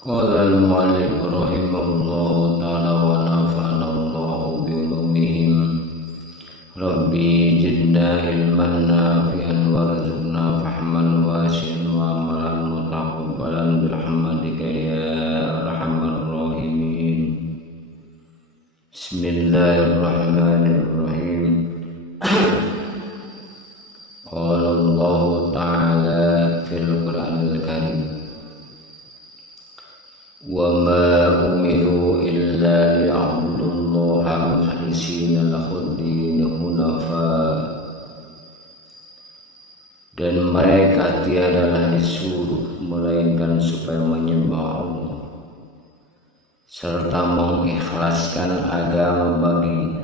قال المؤلف رحمه الله تعالى ونفعنا الله بعلومهم ربي زدنا علما نافعا وارزقنا فهما واسعا وعملا متقبلا برحمتك يا ارحم الراحمين. بسم الله الرحمن الرحيم. قال الله تعالى في القرآن الكريم وما أمروا إلا ليعبدوا الله مخلصين له الدين حنفاء, dan mereka tiadalah disuruh melainkan supaya menyembah Allah serta mengikhlaskan agama baginya,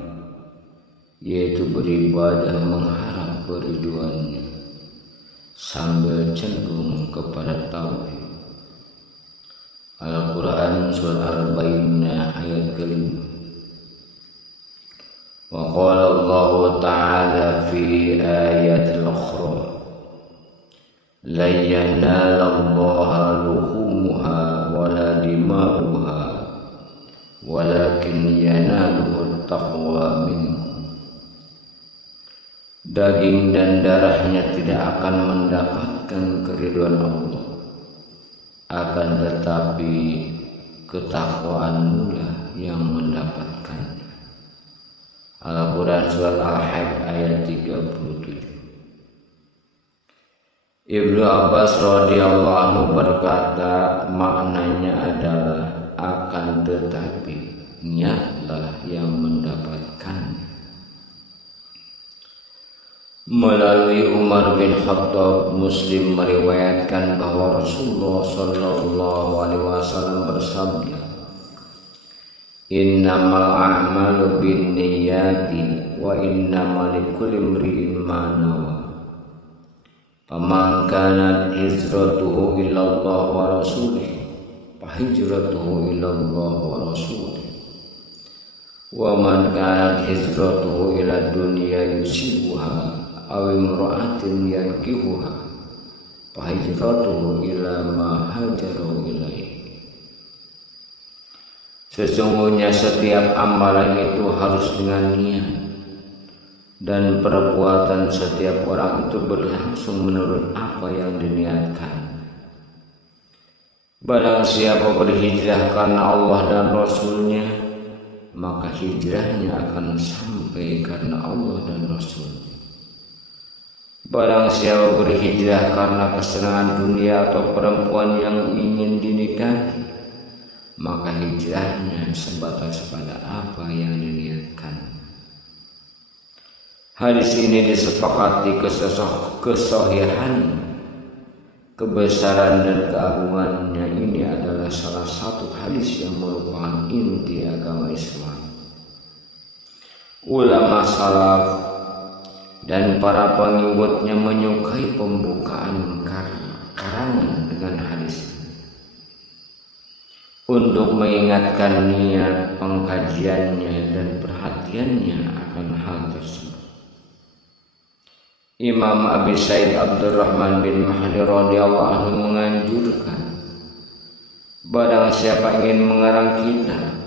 yaitu beribadah mengharap keriduannya sambil cenderung kepada tauhid. Al-Quran surah Al-Bayyinah ayat ke-5. Wa qala Allah ta'ala fi ayatil ukhra la yanala Allaha luhumuha wala dima'uha walakin yanaluhu taqwa minkum. Daging dan darahnya tidak akan mendapatkan keridhaan Allah, akan tetapi ketakwaanmu lah yang mendapatkannya. Al-Quran surat Al-Hajj ayat 37. Ibnu Abbas radhiyallahu anhu berkata, maknanya adalah akan tetapi niatlah yang mendapatkannya. Melalui Umar bin Khattab, Muslim meriwayatkan bahwa Rasulullah sallallahu alaihi wasallam bersabda, innamal a'malu binniyati wa innamal likulli imri'in ma nawa. Faman kanat hijratuhu ila Allah wa rasulih fa hijratuhu ila Allah wa rasulih. Wa man kanat hijratuhu ila dunya yusibuha aw imra'atin yankihuha fa hijratuhu ila ma hajaru ilaihi. Sesungguhnya setiap amalan itu harus dengan niat, dan perbuatan setiap orang itu berlangsung menurut apa yang diniatkan. Barang siapa berhijrah karena Allah dan Rasulnya, maka hijrahnya akan sampai karena Allah dan Rasulnya. Barang siapa berhijrah karena kesenangan dunia atau perempuan yang ingin dinikahi, maka hijrahnya sebatas pada apa yang diniatkan. Hadis ini disepakati kesahihan, kebesaran dan keagungannya ini adalah salah satu hadis yang merupakan inti agama Islam. Ulama salaf dan para pengikutnya menyukai pembukaan karangan dengan hadis ini untuk mengingatkan niat pengkajiannya dan perhatiannya akan hal tersebut. Imam Abi Sa'id Abdurrahman bin Mahdi radhiyallahu anhu menganjurkan, barang siapa ingin mengarang kitab,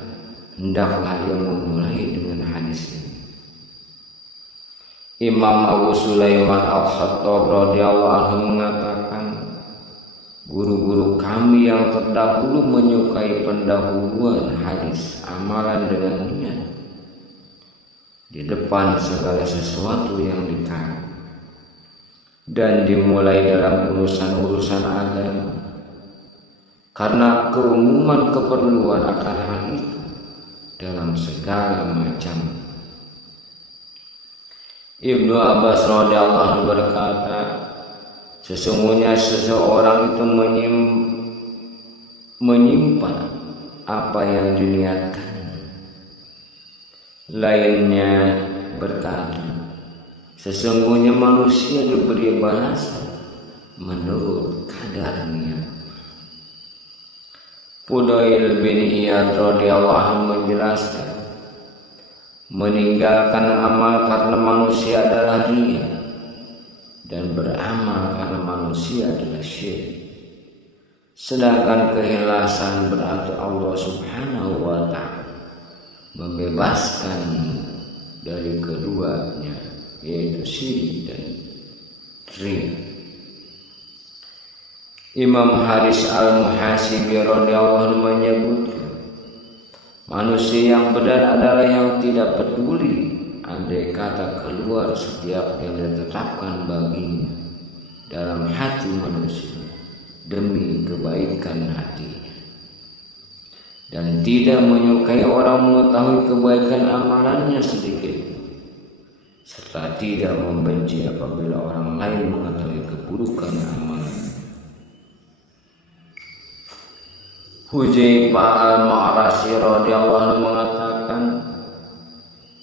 hendaklah ia memulai dengan hadis ini. Imam Abu Sulaiman Al-Khattab radhiyallahu anhu mengatakan, guru-guru kami yang terdahulu menyukai pendahuluan hadis amalan dengan niat di depan segala sesuatu yang dikarang dan dimulai dalam urusan-urusan agama, karena keumuman keperluan akan hal itu dalam segala macam. Ibnu Abbas radhiyallahu anhu berkata, sesungguhnya seseorang itu menyimpan apa yang diniatkan. Lainnya berkata, sesungguhnya manusia diberi balasan menurut kadarnya. Fudail bin Iyad radhiyallahu anhu menjelaskan, meninggalkan amal karena manusia adalah riya, dan beramal karena manusia adalah syirik. Sedangkan keikhlasan berarti Allah Subhanahu wa ta'ala membebaskan dari keduanya, yaitu syirik dan riya. Imam Haris Al-Muhasibi radhiyallahu anhu menyebutkan, manusia yang benar adalah yang tidak peduli andai kata keluar setiap yang ditetapkan baginya dalam hati manusia demi kebaikan hatinya, dan tidak menyukai orang mengetahui kebaikan amalannya sedikit, serta tidak membenci apabila orang lain mengetahui keburukan amalannya. Hudzaifah Al-Ma'rasi radhiyallahu anhu mengatakan,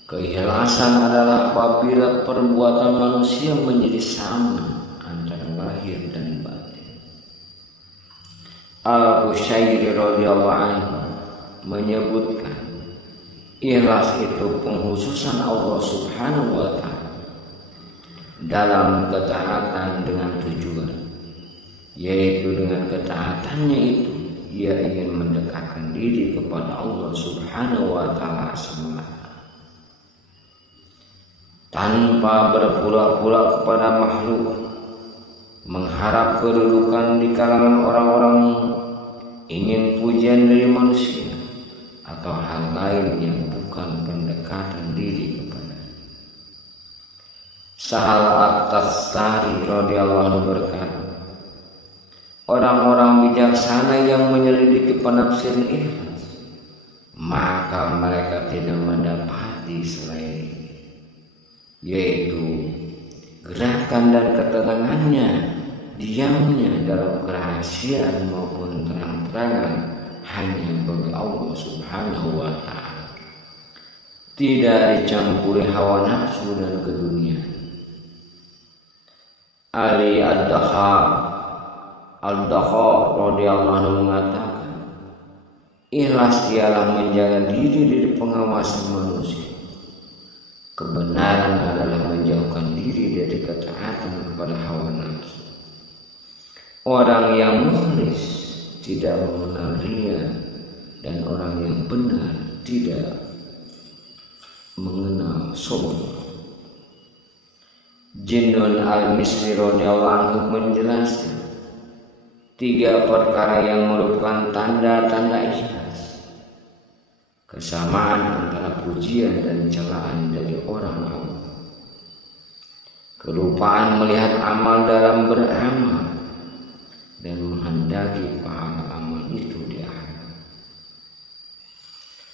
keikhlasan adalah apabila perbuatan manusia menjadi sama antara lahir dan batin. Al-Husyairi radhiyallahu anhu menyebutkan, ikhlas itu penghususan Allah Subhanahu wa ta'ala dalam ketaatan dengan tujuan, yaitu dengan ketaatannya itu ia ingin mendekatkan diri kepada Allah Subhanahu wa ta'ala semata, tanpa berpura-pura kepada makhluk, mengharap kedudukan di kalangan orang-orang, ingin pujian dari manusia, atau hal lain yang bukan pendekatan diri kepada. Sahal At-Tastari radhiyallahu anhu berkata, orang-orang bijaksana yang menyelidiki penafsiran ikhlas, maka mereka tidak mendapati selain ini, yaitu gerakan dan ketenangannya, diamnya dalam kerahasiaan maupun terang-terangan hanya bagi Allah Subhanahu wa ta'ala, tidak dicampuri hawa nafsu dan keduniaan. Ali Al-Dakha radhiyallahu anhu mengatakan, ikhlas ialah menjaga diri dari pengawasan manusia. Kebenaran adalah menjauhkan diri dari ketaatan kepada hawa nafsu. Orang yang mukhlis tidak mengenal riya, dan orang yang benar tidak mengenal sombong. Jinnun Al-Misri radhiyallahu anhu menjelaskan, 3 perkara yang merupakan tanda-tanda ikhlas: kesamaan antara pujian dan celaan dari orang Allah, kelupaan melihat amal dalam beramal, dan menghendaki pahala amal itu di akhirat.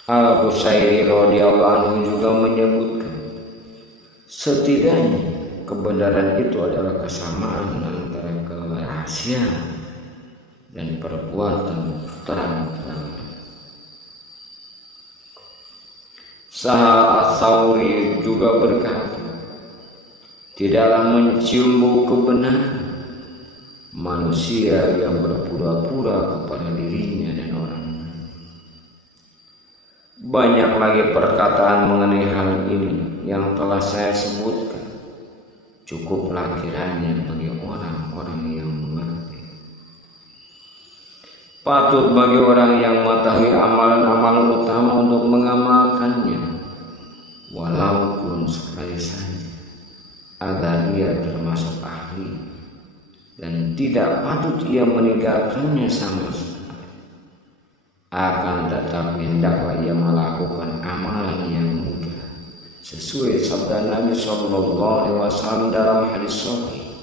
Al-Husairi radhiyallahu anhu juga menyebutkan, setidaknya kebenaran itu adalah kesamaan antara kerahasiaan dan perbuatan terang-terang. Sahal As-Sawri juga berkata, tidaklah mencium bau kebenaran manusia yang berpura-pura kepada dirinya dan orang lain. Banyak lagi perkataan mengenai hal ini yang telah saya sebutkan, cukuplah kiranya bagi orang-orang yang mengerti. Patut bagi orang yang mengetahui amalan-amalan utama untuk mengamalkannya, walaupun sekali saja, agar dia termasuk ahli, dan tidak patut ia meninggalkannya sama sekali. Akan tetapi hendaklah ia melakukan amalan yang mudah, sesuai sabda Nabi SAW dalam hadis sahih,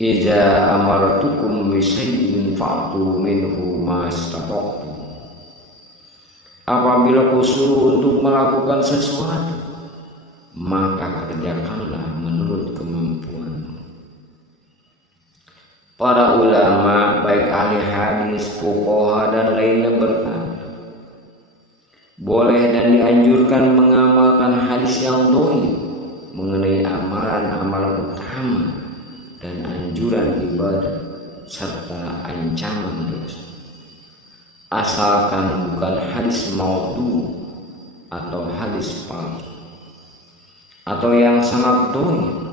"Idza amartukum bi syai'in fa'tu minhu ma istata'tum." Apabila kusuruh untuk melakukan sesuatu, maka kerjakanlah menurut kemampuan. Para ulama baik ahli hadis, fuqaha dan lainnya berkata, boleh dan dianjurkan mengamalkan hadis yang dhaif mengenai amalan-amalan utama dan anjuran ibadah serta ancaman dosa, asalkan bukan hadis maudhu atau hadis palsu atau yang sangat dhaif,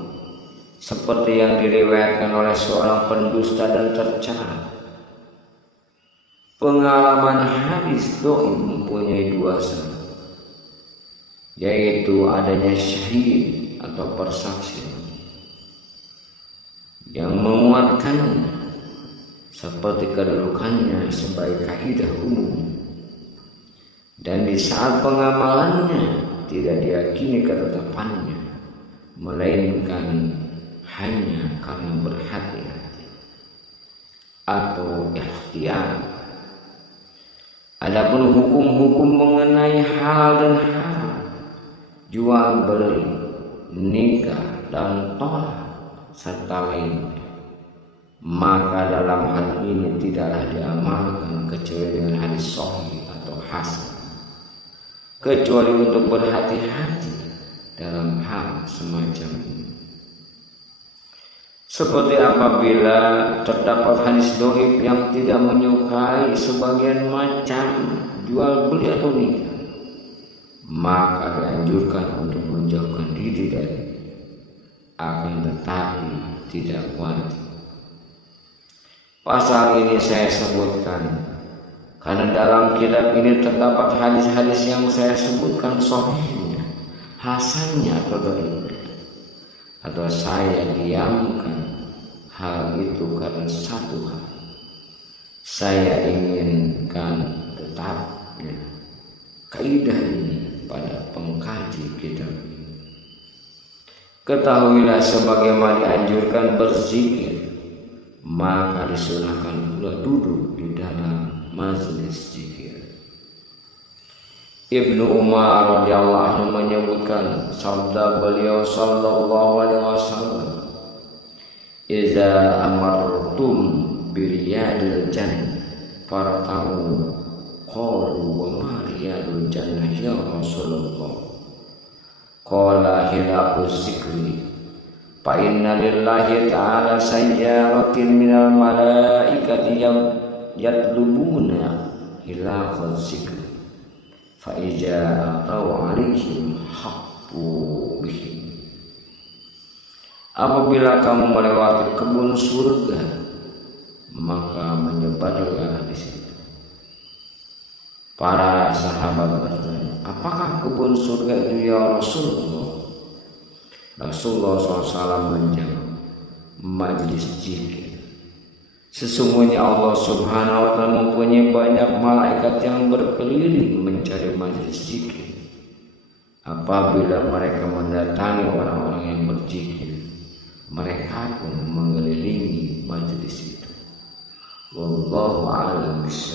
seperti yang diriwayatkan oleh seorang pendusta dan tercela Pengalaman hadis dhaif mempunyai dua syarat, yaitu adanya syahid atau persaksian yang menguatkannya seperti kedudukannya sebagai kaidah umum, dan di saat pengamalannya tidak diyakini ketetapannya, melainkan hanya karena berhati-hati atau ikhtiar. Adapun hukum-hukum mengenai halal dan haram, jual beli, nikah dan tolak serta lainnya, maka dalam hal ini tidaklah diamalkan kecuali dengan hadis sahih atau hasan, kecuali untuk berhati-hati dalam hal semacam ini. Seperti apabila terdapat hadis dhaif yang tidak menyukai sebagian macam jual beli atau nikah, maka dianjurkan untuk menjauhkan diri dari, akan tetapi tidak wajib. Pasal ini saya sebutkan karena dalam kitab ini terdapat hadis-hadis yang saya sebutkan sahihnya, hasannya atau dhaifnya, atau saya diamkan hal itu karena satu hal, saya inginkan tetapnya kaidah ini pada pengkaji kitab ini. Ketahuilah sebagaimana dianjurkan berzikir, maka disunahkan pula duduk di dalam majelis zikir. Ibnu Umar radhiyallahu anhu menyebutkan sabda beliau sallallahu alaihi wasallam, "Iza amartum biriyadil jannah farta'u." Qalu wa ma riyadul jannah ya Rasulullah? Qala hilaqu zikri, fa inna lillahi ta'ala sayyaratin minal malaikati yatlubuna hilaqu zikri, fa ija atau alaihim haqqu bihim. Apabila kamu melewati kebun surga, maka menyebarlah di situ. Para sahabat bertanya, apakah kebun surga itu ya Rasulullah? Rasulullah SAW menjawab, majlis zikir. Sesungguhnya Allah Subhanahu wa Ta'ala mempunyai banyak malaikat yang berkeliling mencari majlis zikir. Apabila mereka mendatangi orang-orang yang berzikir, mereka pun mengelilingi majelis itu. Wallahu a'lam bishawab.